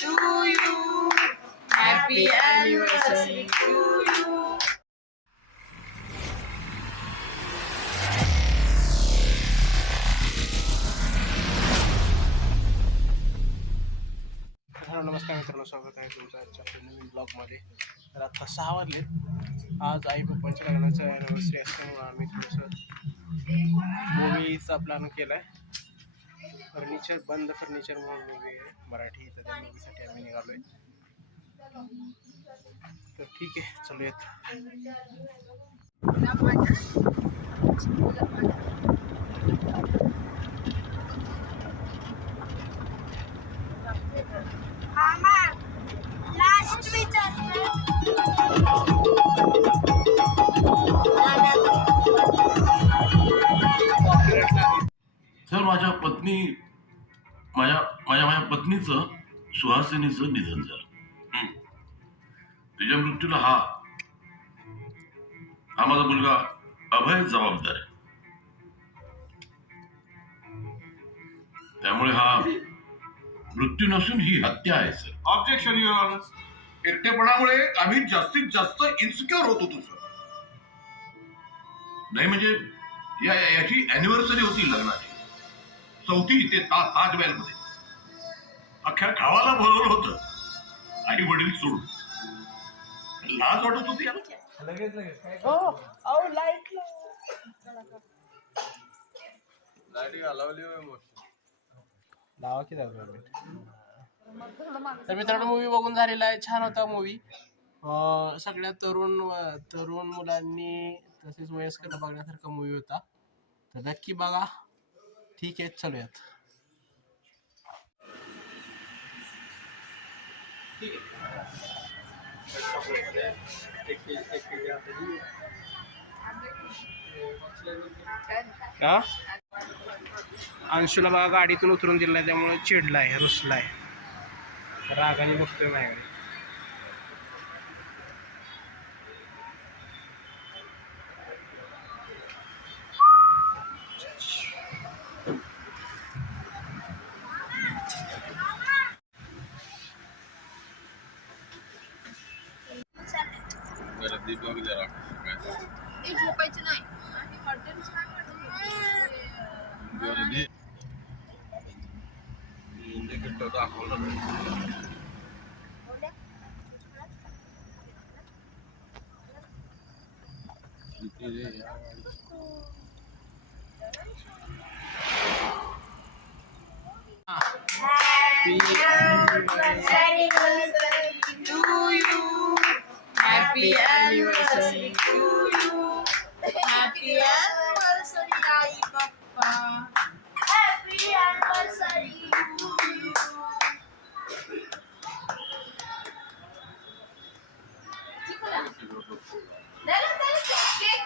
to you. Happy anniversary to you. नमस्कार मित्रांनो, स्वागत आहे तुमचं आजच्या नवीन ब्लॉगमध्ये. तर आता 6 वाजले. आज आई पप्पांच्या लग्नाचं ॲनिव्हर्सरी असल्यामुळं आम्ही थोडंसं मूवीचा प्लॅन केला आहे. बंद फर्निचर म्हणून मूवी आहे मराठी, तर त्या मूवीसाठी आम्ही निघालो आहे. तर ठीक आहे, चलूयात. सर, माझ्या पत्नीचं सुहासिनीचं निधन झालं. तिच्या मृत्यूला हा माझा मुलगा अभय जबाबदार आहे. त्यामुळे हा मृत्यू नसून ही हत्या आहे. Sir, objection your honour. एकटेपणामुळे आम्ही जास्तीत जास्त इन्सिक्युअर होत होतो सर. नाही म्हणजे याची अॅनिव्हर्सरी होती लग्नाची, 4थी ते ताजमहल मध्ये. अख्ख्या गावाला बोलवलं होतं, आई वडील सोडून. लाज वाटत होती याला. लावा की तर मित्रांनो, मूवी बघून झालेला आहे. छान होता मूवी. सगळ्या तरुण मुलांनी तसेच वयस्कर बघण्यासारखा मूवी होता. तर नक्की बघा. ठीक आहे, चलूयात. अंशूला बघा गाडीतून उतरून दिलाय, त्यामुळे चिडलाय, रुसलाय, रागाने बघतोय माझ्याकडे. झोपायचं नाही. Happy anniversary To you. Happy anniversary to you. Happy anniversary, Ai Papa. Happy anniversary to you.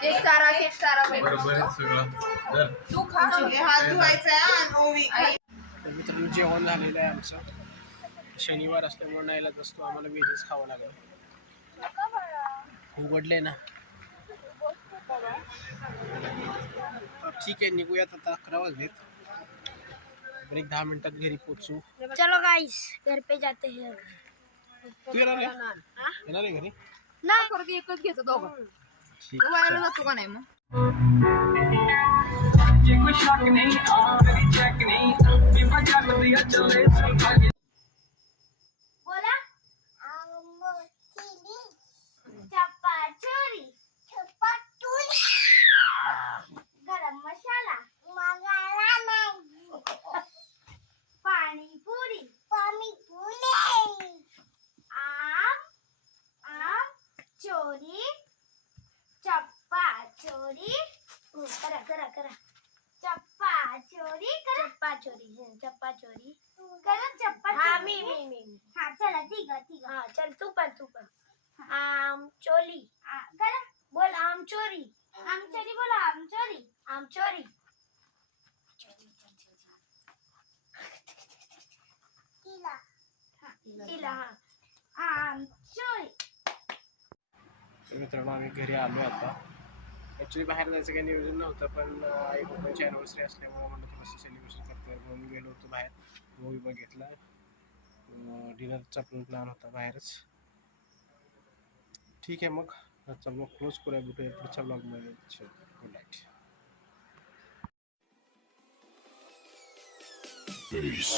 Cake चारा तू खा. हात धुवायचा आहे. तर मित्रांनो, जेवण झालेलं आहे आमचं. शनिवार असल्यामुळे नाईलाज असतो, आम्हाला व्हेजच खावं लागलं. उघडले ना. तर ठीक आहे, निघूयात आता. 11 वाजलेत. तर एक 10 मिनिटात घरी पोहोचू. चलो गाइस, घर पे जाते हैं. तू येणार आहे घरी? नाही करत, एकच घ्यायचं दोघं. ठीक आहे, व्हायला जातो का नाही मग? बोला. चपाचोरी, गरम मसाला, पाणीपुरी, आम चोरी, चप्पा चोरी. करा चप्पा चोरी करा. चप्पा चोरी करा. मी हा. चला तिघ हा. चल तू पण आम चोरी करा. बोल आम चोरी. बोला आम चोरी. तिला आम चोरी. मित्रांनो, आम्ही घरी आलो आता. ॲक्च्युली बाहेर जायचं काही नियोजन नव्हतं, पण आई पप्पांची ॲनिव्हर्सरी असल्यामुळे म्हणलं थोडंसं सेलिब्रेशन करतोय म्हणून गेलो होतो बाहेर. मूवी बघितला, डिनरचा पण प्लॅन होता बाहेरच. ठीक आहे मग आजचा ब्लॉग क्लोज करूया. भेटूया पुढच्या ब्लॉगमध्ये. Good night. Peace.